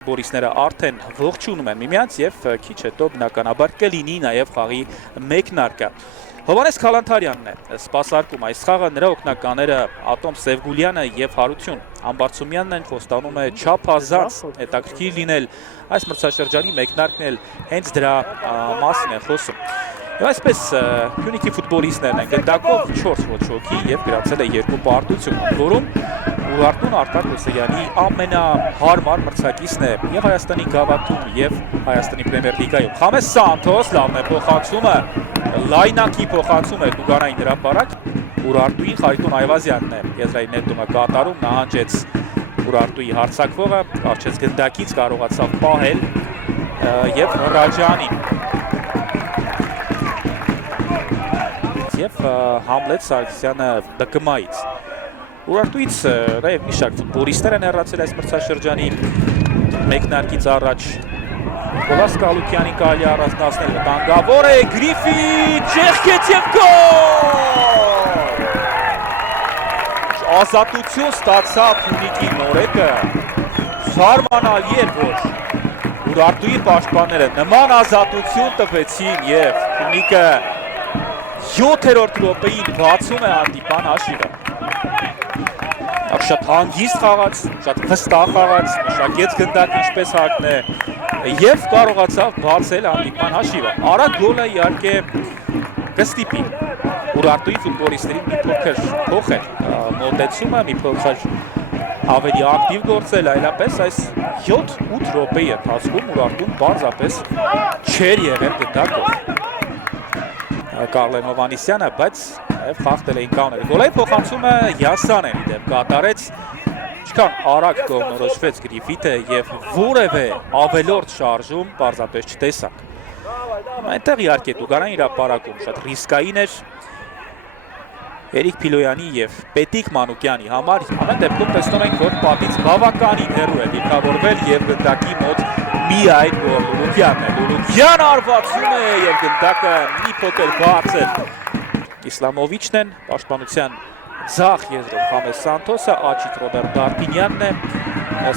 Ֆուտբոլիստները արդեն ողջունում են միմյանց եւ քիչ հետո բնականաբար կլինի նաեւ խաղի մեկնարկը։ Հովհաննես Քալանթարյանն է սպասարկում այս խաղը, նրա օգնականները Ատոմ Սևգուլյանը եւ Հարություն Ամբարձումյանն են, խոստանում է չափազանց հետաքրքիր լինել այս մրցաշրջանի մեկնարկն էլ հենց դրա մասին է խոսում։ Եվ այսպես Փյունիկի ֆուտբոլիստներն են գնդակով 4 ոչոքի եւ գրացել է 2 պարտություն, որում Ուրարտուն Արտակ Հոսեյանի ամենահարմար մրցակիցն է եւ Հայաստանի գավաթում եւ Հայաստանի Պրեմիեր լիգայում։ Խամես Սանթոս լավն է փոխանցումը, լայնակի փոխանցում է Դուգանային հրապարակ։ Ուրարտուի Խարիտոն Այվազյանն է եզրային նետումը կատարում, նահանջեց Ուրարտուի հարձակվողը, կարճեց գնդակից, կարողացավ պահել եւ Ռաջանին։ Եվ Համլետ Սարգսյանը ԴԿՄ-ից։ Ուրարտուից նաև մի շարք ֆուտբոլիստներ են հեռացել այս մրցաշրջանի մեկնարկից առաջ։ Նիկոլաս Կալուկյանին կարելի է առանձնացնել, վտանգավոր է Գրիֆիթ, ճեղքեց եւ գոլ! Ազատություն ստացավ Փյունիկի նորեկը, զարմանալի էր, որ Ուրարտուի պաշտպանները նման ազատություն տվեցին եւ Փյունիկը 7-րդ րոպեին բացում է հանդիպան հաշիվը։ Շատ հանգիստ խաղաց, շատ վստահ խաղաց, մշակեց գնդակ ինչպես հարկն է եւ կարողացավ բացել հանդիպան հաշիվը։ Արագ գոլը իհարկե կստիպի Ուրարտուի ֆուտբոլիստերին մի փոքր փոխել մոտեցումը, մի փոքր ավելի ակտիվ գործել, այլապես այս 7-8 րոպեի ընթացքում Ուրարտուն պարզապես չէր եղել գնդակով։ Կարլեն Հովհաննիսյանը, բայց նաև խախտել էին կանոները։ Գոլայի փոխանցումը Յասանենի դեմ կատարեց, ինչքան արագ կողմնորոշվեց Գրիֆիթը եւ որևէ ավելորդ շարժում պարզապես չտեսանք։ Այնտեղ իհարկե Դուգանային հրապարակում շատ ռիսկային էր Երիկ Փիլոյանի եւ Պետիկ Մանուկյանի համար։ Ամեն դեպքում տեսնում ենք, որ պատից բավականին հեռու է դիրքավորվել եւ գնդակի մոտ միայն Լուլուկյանն է։ Լուլուկյան արվածում է եւ գնդակը մի փոքր բարձր։ Իսլամովիչն են, պաշտպանության ձախ եզրով Խամես Սանթոսը, աչիկ Ռոբերտ Դարպինյանն է,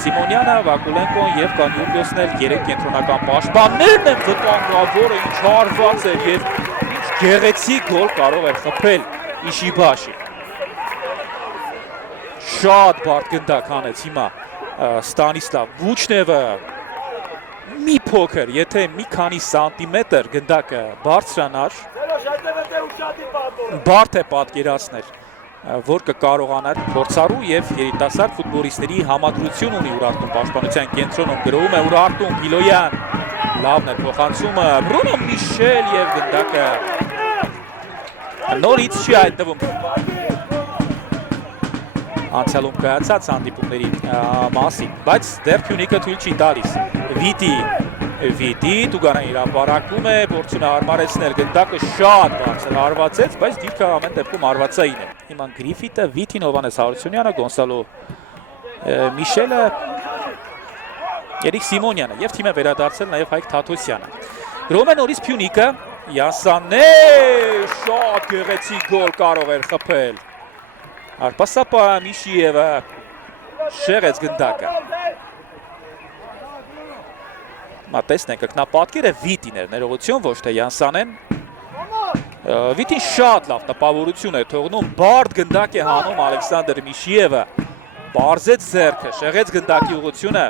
Սիմոնյանը, Վակուլենկոն եւ Կանյուգոսն էլ 3 կենտրոնական պաշտպաններն են, վտանգավորը ինչ հարված էր եւ ինչ գեղեցիկ գոլ կարող էր խփել Իշիբաշի։ Շատ բարդ գնդակ հանեց հիմա Ստանիսլավ Բուչնևը, մի փոքր, եթե մի քանի սանտիմետր գնդակը բարձրանար, բարդ է պատկերացնել, որ կկարողանար փորձառու եւ երիտասարդ ֆուտբոլիստների համադրություն ունի Ուրարտուն պաշտպանության կենտրոնում, գրովում է Ուրարտուն, Փիլոյան, լավն է փոխանցումը, Բրունո Միշել եւ գնդակը նորից չի հայտնվում անցյալում կայացած հանդիպումների մասին, բայց դեռ Փյունիկը թույլ չի տալիս։ Վիտի Դուգանային հրապարակում է, փորձում է հարմարեցնել, գնդակը շատ բարձր հարվածեց, բայց դիրքը ամեն դեպքում հարվածային է։ Հիմա Գրիֆիթը, Վիտին, Հովհաննես Հարությունյանը, Գոնսալո Միշելը, Երիկ Սիմոնյանը եւ թիմը վերադարձել նաեւ Հայկ Թաթոսյանը։ Գրովում է նորից Փյունիկը, Յասանն է, շատ գեղեցիկ գոլ կարող էր խփել։ Արպասապա Միշիևը շեղեց գնդակը։ Տեսնենք, կնապատկերը Վիտին էր, ներողություն, ոչ թե Յասանեն։ Վիտին շատ լավ տպավորություն է թողնում, բարդ գնդակ է հանում Ալեքսանդր Միշիևը, պարզեց ձեռքը, շեղեց գնդակի ուղղությունը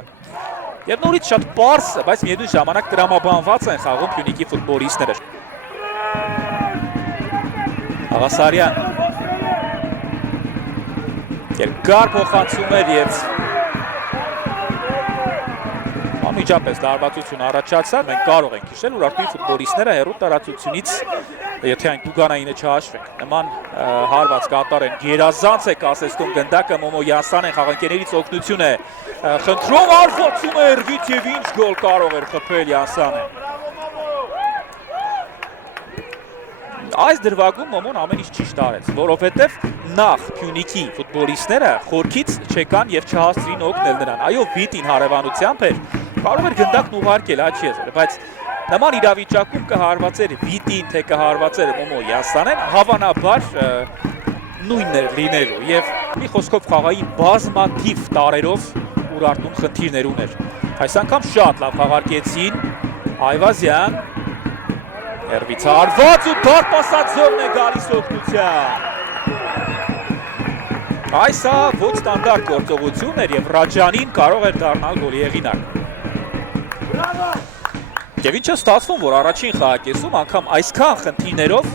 եւ նորից շատ պարզ, բայց միևնույն ժամանակ տրամաբանված են խաղում Փյունիկի ֆուտբոլիստները։ Աղասարյան երկար փոխանցում էր եւ անմիջապես լարվածություն առաջացավ, մենք կարող ենք հիշել Ուրարտուի ֆուտբոլիստները հեռու տարածությունից, եթե այն Դուգանայինը չհաշվենք, նման հարված կատարեն, գերազանց է կասեցնում գնդակը, Մոմո Յասանեն խաղանկերներից օգնություն է խնդրում, արվածում է Էրվիթ եւ ինչ գոլ կարող էր խփել Յասանեն։ Այս դրվագում Մոմոն ամեն ինչ ճիշտ արեց, որովհետև նախ Փյունիկի ֆուտբոլիստները խորքից չեկան եւ չհասցրին օգնել նրան։ Այո, Վիտին հարևանությամբ էր, կարող էր գնդակն ուղարկել աչի եզրը, բայց նման իրավիճակում կհարվածեր Վիտին, թե կհարվածեր Մոմո Յասանեն, հավանաբար նույնն էր լինելու եւ մի խոսքով խաղայի բազմաթիվ տարերով Ուրարտուն խնդիրներ ուներ։ Այս անգամ շատ լավ խաղարկեցին Այվազյան Երվից հարված ու դարպասացողն է գալիս օգնության Այսա ոչ ստանդարտ գործողություն էր և Ռաջանին կարող էր դառնալ գոլի հեղինակ Եվ ինչ է ստացվում, որ առաջին խաղակեսում անգամ այսքան խնդիրներով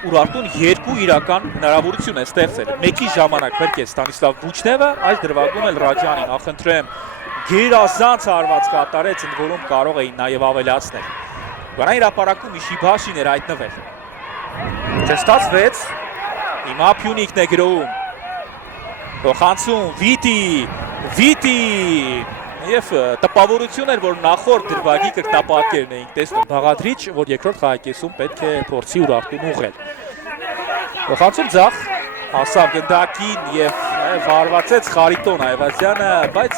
Ուրարտուն երկու իրական հնարավորություն է ստեղծել Մեկի ժամանակ փրկեց Ստանիսլավ Բուչնևը, այս դրվագում էլ Ռաջանին ախնդրեմ գերազանց հարված կատարեց, ընդ որում կարող էին նաև ավելացնել Գանա հրապարակում Իշիբաշին էր հայտնվել Չստացվեց, հիմա Փյունիկն է գրոհում Փոխանցում Վիտի Եվ տպավորություն էր, որ նախորդ դրվագի կրկնապատկերն էինք տեսնում Բաղադրիչ, որ երկրորդ խաղակեսում պետք է փորձի Ուրարտուն ուղղել Փոխանցում ձախ, հասավ գնդակին և հարվածեց Խարիտոն Այվազյանը, բայց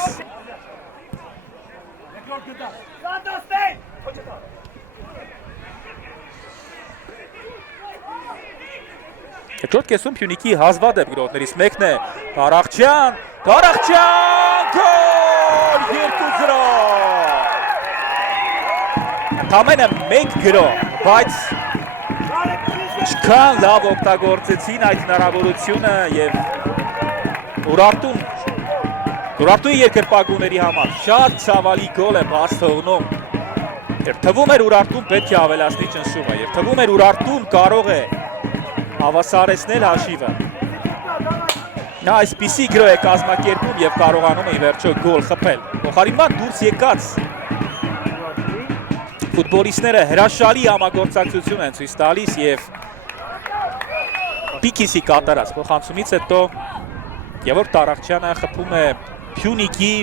Երկրորդ կեսում Փյունիկի հազվադեպ գրողներից մեկն է Դարախչյան, գոլ 2-0 Ընդամենը մեկ գրող, բայց ինչքան լավ օգտագործեցին այդ հնարավորությունը և Ուրարտունի երկրպագուների համար շատ ցավալի գոլ է բաց թողնում Եվ թվում էր Ուրարտուն պետք է ավելացնի ճնշումը Եվ թվում էր Ուրարտուն կարող է հավասարեցնել հաշիվը Նա այսպիսի գրո է կազմակերպում և կարողանում է ի վերջո գոլ խփել Փոխարինման դուրս եկած ֆուտբոլիստները հրաշալի համագործակցություն են ցույց տալիս և Պիկիսի կատարած փոխանցումից հետո Գևորգ Տարախչյանը խփում է Փյունիկի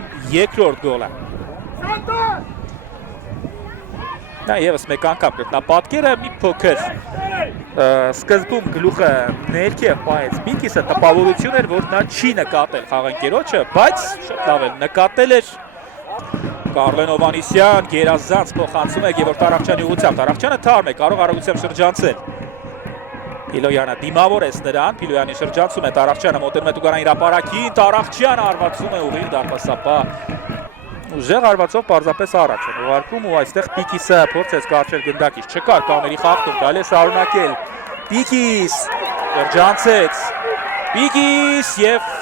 երկրորդ գոլը Նա ևս մեկ անգամ կրկնապատկերը մի փոքր Սկզբում գլուխը ներքև պահեց Պիկիսը տպավորություն էր, որ նա չի նկատել խաղընկերոջը, բայց շատ լավ էլ նկատել էր Կարլեն Հովհաննիսյան գերազանց փոխանցում է Գևորգ Տարախչյանի ուղղությամբ Տարախչյանը թարմ է, կարող արագությամբ շրջանցել Փիլոյանը դիմավորեց նրան, Փիլոյանի շրջանցում է Տարախչյանը մոտենում է Տուգարան հրապարակին, Տարախչյանը հարվածում է ուղիղ դարպասապահ Ուժեղ հարվածով պարզապես առաջ են ուղարկում ու այստեղ Պիկիսը փորձեց կարճել գնդակից չկար կաների խախտում, կարելի է շարունակել Պիկիս շրջանցեց Պիկիս և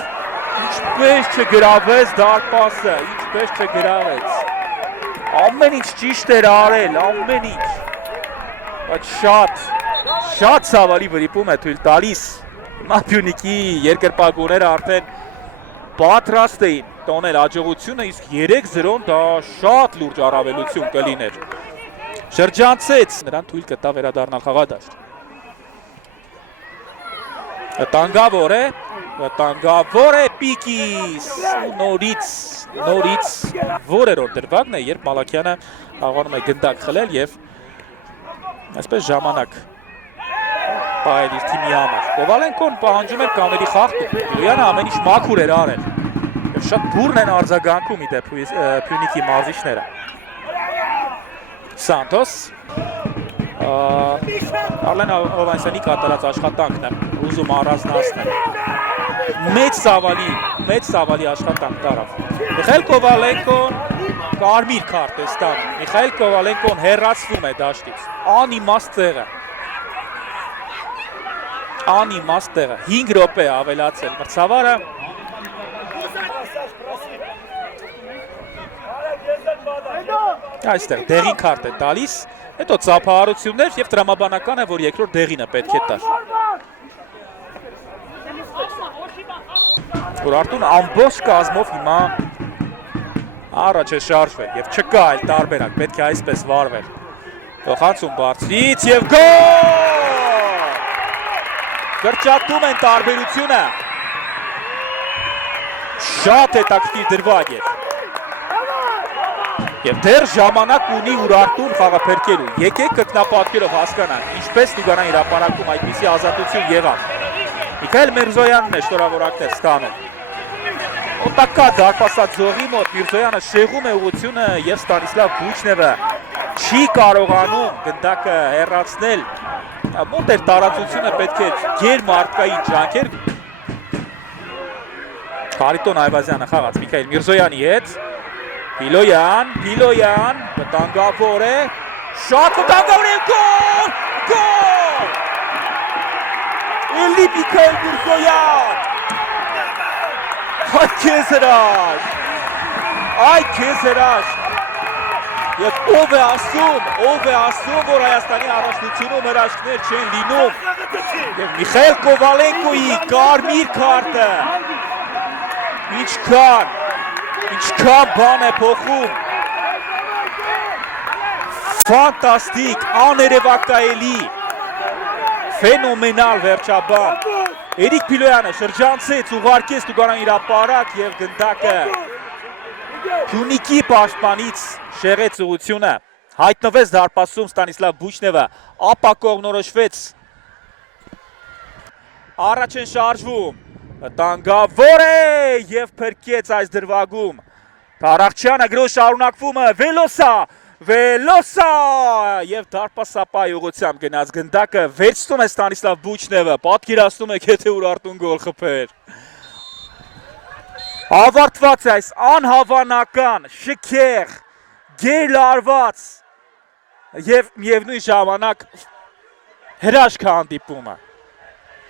ինչպես չգրավեց դարպասը, ինչպես չգրավեց Ամեն ինչ ճիշտ էր արել, ամեն ինչ Բայց շատ ցավալի վրիպում է թույլ տալիս Հիմա Փյունիկի երկրպագուները արդեն պատրաստ էին տոնել աջողությունը, իսկ 3-0-ն դա շատ լուրջ առավելություն կլիներ Շրջանցեց, նրան թույլ կտա վերադառնալ խաղադաշտ Վտանգավոր է Պիկիս Նորից որերորդ դրվագն է, երբ Մալաքյանը կարողանում է գնդակ խլել և այսպես ժամանակ պահել իր թիմի համար Կովալենկոն պահանջում էր կաների խախտում, Փիլոյանը ամեն ինչ մաքուր էր արել Եվ շատ բուրն են արձագանքում ի դեպ Փյունիկի մարզիչները Սանթոս Կարլեն Հովհաննիսյանի կատարած աշխատանքն է ուզում առանձնացնել Մեծ ծավալի աշխատանք տարավ Միխայել Կովալենկոն կարմիր քարտ է ստանում Միխայել Կովալենկոն հեռացվում է դաշտից Անիմաստ տեղը 5 րոպե ավելացել մրցավարը Այստեղ դեղին քարտ է տալիս Հետո ծափահարություններ և տրամաբանական է, որ երկրորդ դեղինը պետք է տար Ուրարտուն ամբողջ կազմով հիմա առաջ է շարժվել և չկա այլ տարբերակ, պետք է այսպես վարվել Փոխանցում բարձրից և գոլ Կրճատում են տարբերությունը Շատ հետաքրքիր դրվագ էր Եվ դեռ ժամանակ ունի Ուրարտուն խաղափրկելու Եկեք կրկնապատկերով հասկանանք Ինչպես Տուգարան հրապարակում այդպիսի ազատություն եղավ Միքայել Միրզոյանն է շնորհավորակներ ստանում Օտակա դարպասաձողի մոտ Միրզոյանը շեղում է ուղղությունը և Ստանիսլավ Բուչնևը չի կարողանում գնդակը հեռացնել Մոտ էր տարածությունը պետք է գերմարտկային ջանքեր Խարիտոն Այվազյանը խաղաց Միքայել Միրզոյանի հետ Փիլոյան, վտանգավոր է, շատ վտանգավոր է, գոլ, գոլ, Էլի Միքայել Միրզոյան, այ քեզ հրաշ, և ով է ասում, որ Հայաստանի առաջնությունում հրաշքներ չեն լինում, և Միխայել Կովալենկոյի կարմիր քարտը, ինչքան բան է փոխում, ֆանտաստիկ, աներևակայելի, ֆենոմենալ վերջաբան, Էրիկ Փիլոյանը շրջանցեց, ուղարկեց Տուգարան իր ապարակ և գնդակը Փյունիկի պաշտպանից շեղեց ուղղությունը, հայտնվեց դարպասում Ստանիսլավ Բուչնևը, ապա կողմնորոշվեց, առաջ են շարժվում, վտանգավոր է և փրկեց այս դրվագում, Թարախչյանը գրող շարունակվում է, Վելոսա և դարպասապահի ուղղությամբ գնաց գնդակը, վերցնում է Ստանիսլավ Բուչնևը, պատկերացնում եք եթե Ուրարտուն գոլ խփեր։ Ավարտված է այս անհավանական, շքեղ, գերլարված և միևնույն ժամանակ հրաշք հանդիպումը։